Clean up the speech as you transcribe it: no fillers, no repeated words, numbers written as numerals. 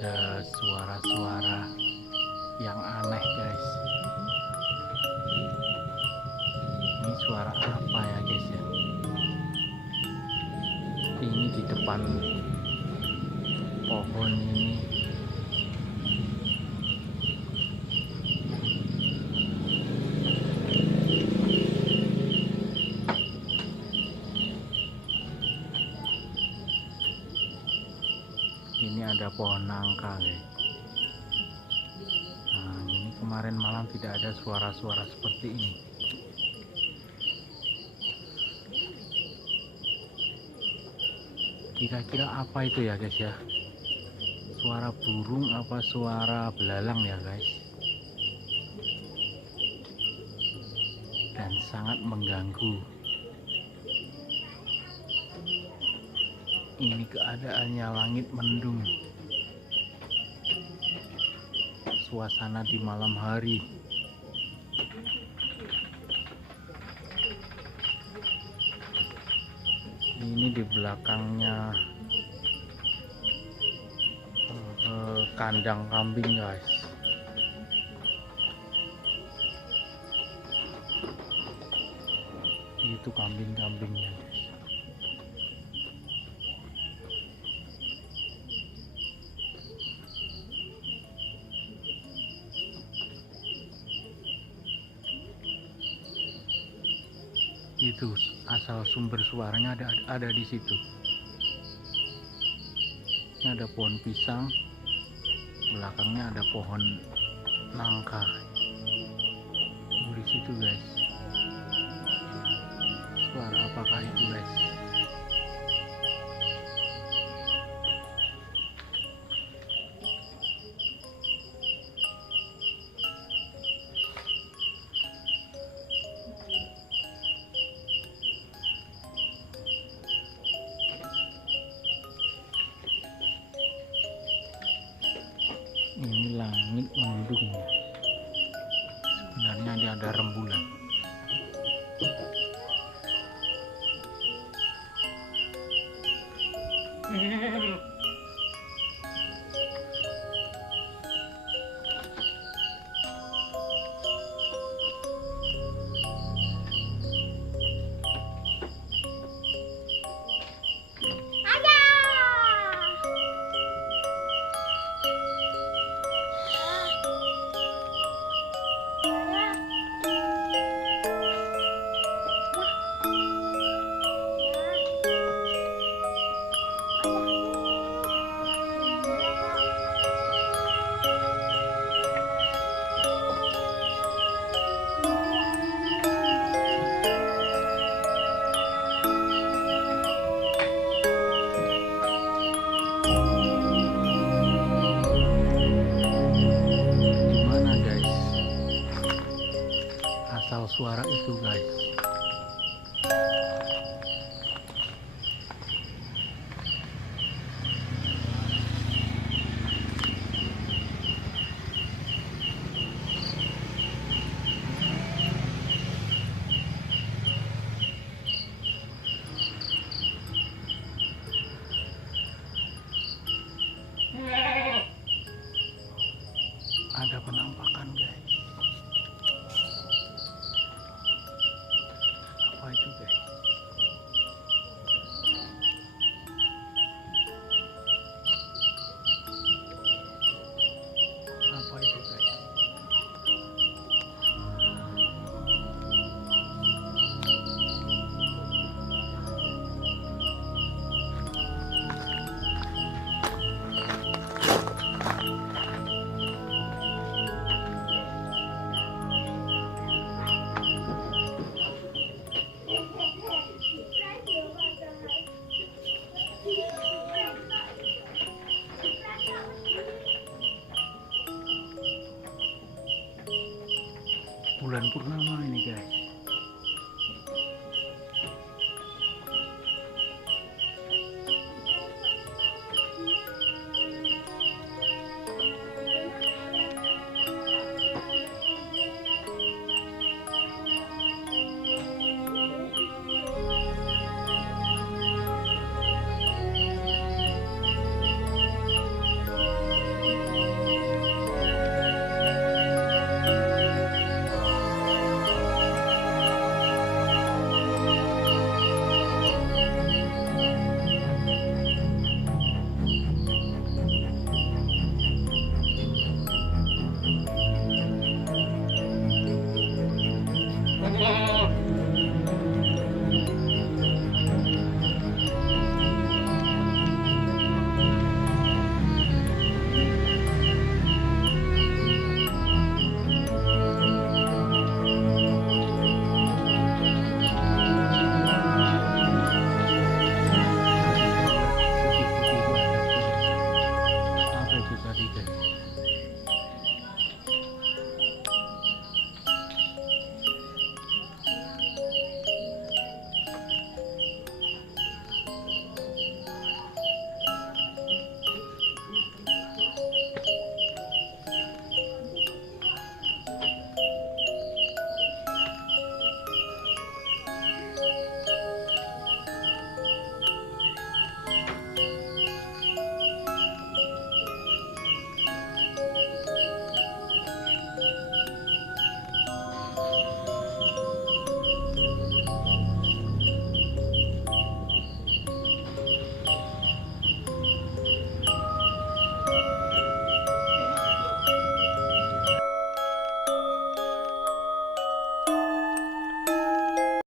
ada suara-suara yang aneh guys. Ini suara apa ya guys ya? Ini di depan pohon ini. Ini ada pohon nangka guys. Nah, ini kemarin malam tidak ada suara-suara seperti ini. Kira-kira apa itu ya guys ya? Suara burung apa suara belalang ya guys? Dan sangat mengganggu. Ini keadaannya langit mendung, suasana di malam hari. Ini di belakangnya kandang kambing guys. Itu kambing-kambingnya guys. Itu asal sumber suaranya ada di situ. Ini ada pohon pisang, belakangnya ada pohon nangka. Di situ guys. Suara apakah itu guys? Ini langit mendung ya. Sebenarnya dia ada rembulan. Asal suara itu guys. Ada penampakan guys. Apa itu guys? Apa itu guys? Bulan purnama ini guys.